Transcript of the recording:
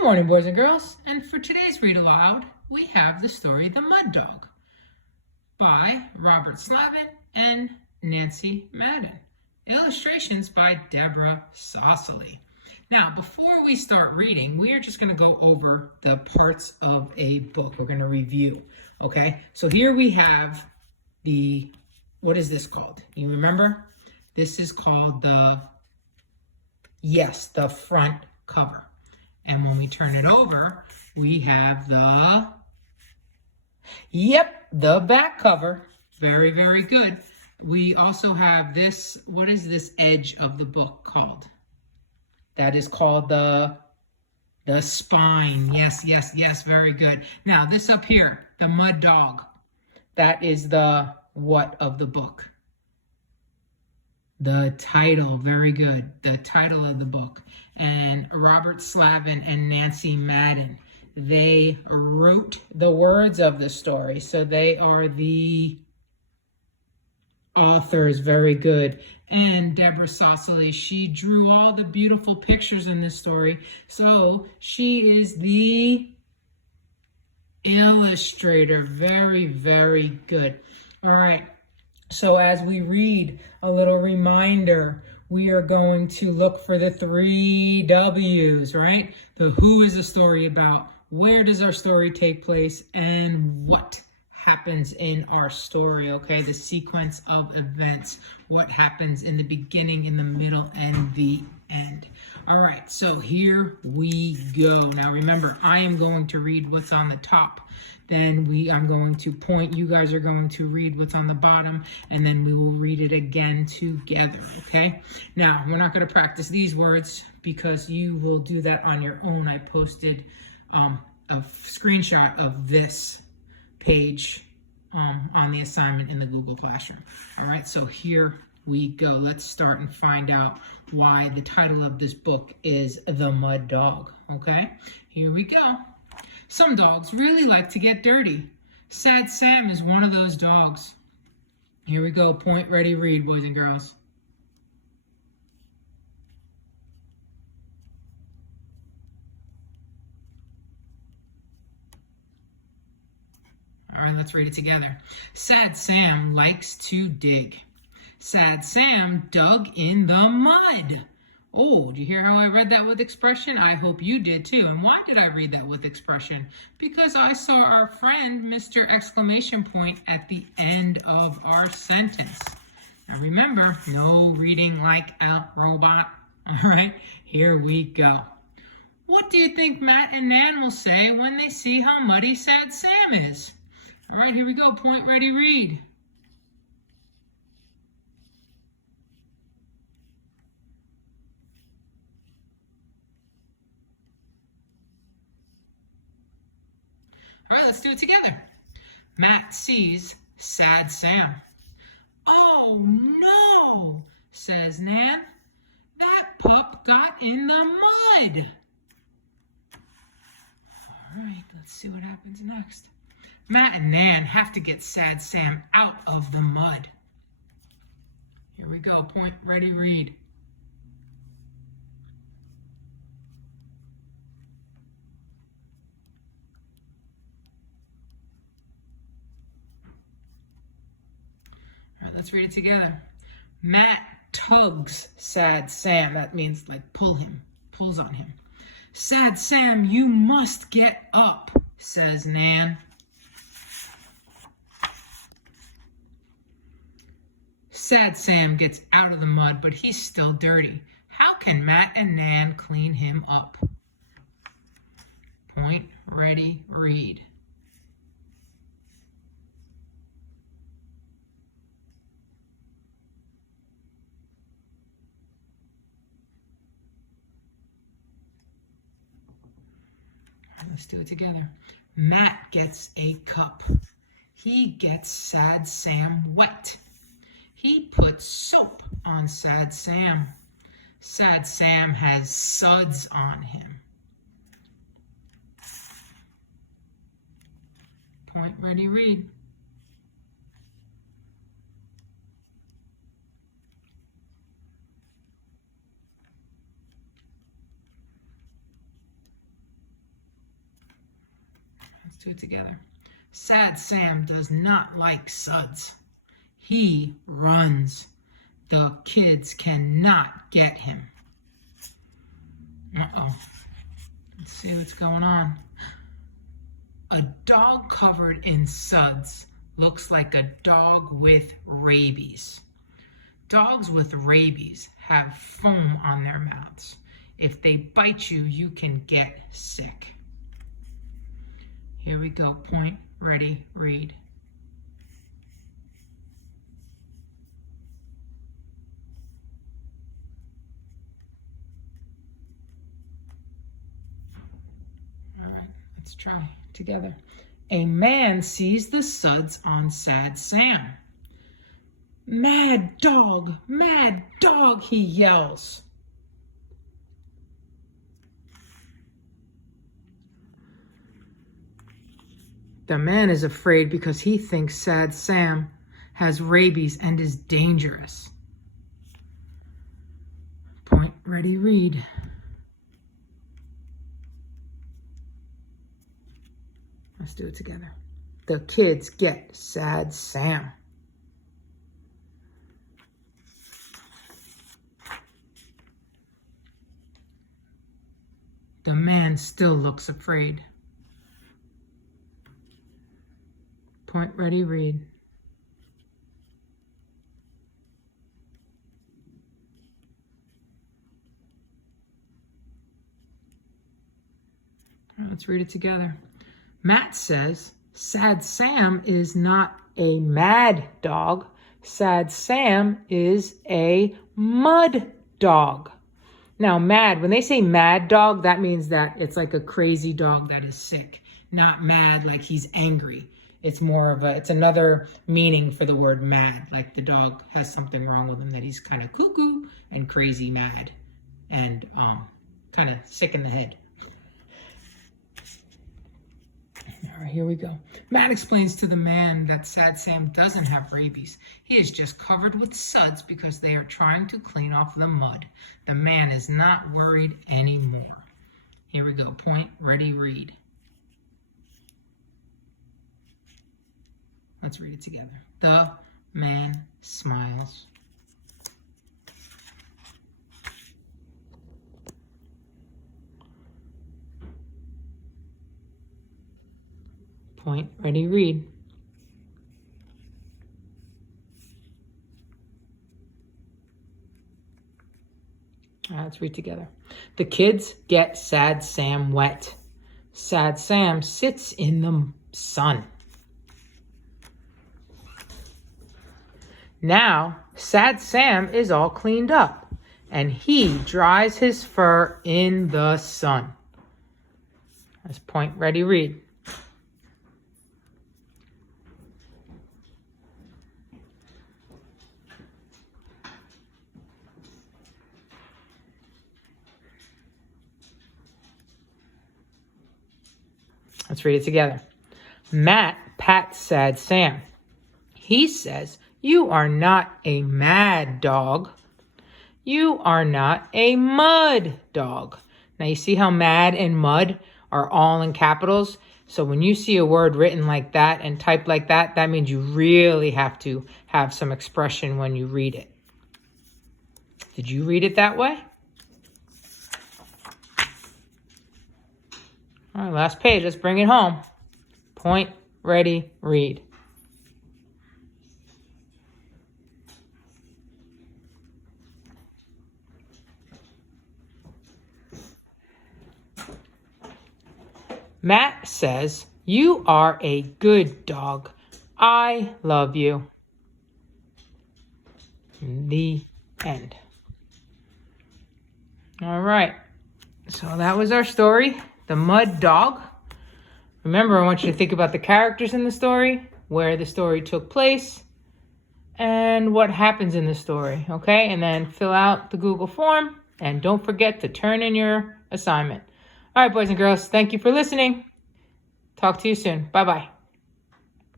Good morning, boys and girls, and for today's Read Aloud, we have the story The Mud Dog by Robert Slavin and Nancy Madden. Illustrations by Deborah Saucely. Now, before we start reading, we are just going to go over the parts of a book. We're going to review, okay? So here we have what is this called? You remember? This is called the front cover. And when we turn it over, we have the back cover. Very, very good. We also have this, what is this edge of the book called? That is called the spine. Yes, very good. Now this up here, the mud dog. That is the what of the book? The title, very good. The title of the book. And Robert Slavin and Nancy Madden, they wrote the words of the story. So they are the authors, very good. And Deborah Saucely, she drew all the beautiful pictures in this story. So she is the illustrator. Very, very good. All right. So as we read, a little reminder, we are going to look for the 3 W's, right? The who is the story about, where does our story take place, and what happens in our story, okay? The sequence of events, what happens in the beginning, in the middle, and the end. All right, so here we go. Now remember, I am going to read what's on the top. Then I'm going to point, you guys are going to read what's on the bottom, and then we will read it again together, okay? Now, we're not going to practice these words because you will do that on your own. I posted a screenshot of this page on the assignment in the Google Classroom. All right, so here we go. Let's start and find out why the title of this book is The Mud Dog, okay? Here we go. Some dogs really like to get dirty. Sad Sam is one of those dogs. Here we go. Point, ready, read, boys and girls. All right, let's read it together. Sad Sam likes to dig. Sad Sam dug in the mud. Oh, did you hear how I read that with expression? I hope you did too. And why did I read that with expression? Because I saw our friend, Mr. Exclamation Point, at the end of our sentence. Now remember, no reading like a robot. All right, here we go. What do you think Matt and Nan will say when they see how muddy Sad Sam is? All right, here we go. Point, ready, read. All right, let's do it together. Matt sees Sad Sam. Oh no, says Nan. That pup got in the mud. All right, let's see what happens next. Matt and Nan have to get Sad Sam out of the mud. Here we go. Point, ready, read. All right, let's read it together. Matt tugs Sad Sam. That means like pulls on him. Sad Sam, you must get up, says Nan. Sad Sam gets out of the mud, but he's still dirty. How can Matt and Nan clean him up? Point, ready, read. Let's do it together. Matt gets a cup. He gets Sad Sam wet. He puts soap on Sad Sam. Sad Sam has suds on him. Point, ready, read. do it together. Sad Sam does not like suds. He runs. The kids cannot get him. Uh-oh. Let's see what's going on. A dog covered in suds looks like a dog with rabies. Dogs with rabies have foam on their mouths. If they bite you, you can get sick. Here we go. Point, ready, read. All right, let's try together. A man sees the suds on Sad Sam. Mad dog, he yells. The man is afraid because he thinks Sad Sam has rabies and is dangerous. Point, ready, read. Let's do it together. The kids get Sad Sam. The man still looks afraid. Point, ready, read. Let's read it together. Matt says, Sad Sam is not a mad dog. Sad Sam is a mud dog. Now, mad, when they say mad dog, that means that it's like a crazy dog that is sick. Not mad like he's angry. It's more of it's another meaning for the word mad. Like the dog has something wrong with him, that he's kind of cuckoo and crazy mad and kind of sick in the head. All right, here we go. Matt explains to the man that Sad Sam doesn't have rabies. He is just covered with suds because they are trying to clean off the mud. The man is not worried anymore. Here we go. Point, ready, read. Let's read it together. The man smiles. Point, ready, read. All right, let's read together. The kids get Sad Sam wet. Sad Sam sits in the sun. Now, Sad Sam is all cleaned up, and he dries his fur in the sun. That's point, ready, read. Let's read it together. Matt pats Sad Sam. He says, "You are not a mad dog. You are not a mud dog." Now you see how mad and mud are all in capitals? So when you see a word written like that and typed like that, that means you really have to have some expression when you read it. Did you read it that way? All right, last page. Let's bring it home. Point, ready, read. Matt says, "You are a good dog. I love you." The end. All right. So that was our story, The Mud Dog. Remember, I want you to think about the characters in the story, where the story took place, and what happens in the story, okay? And then fill out the Google form, and don't forget to turn in your assignment. All right, boys and girls, thank you for listening. Talk to you soon. Bye-bye.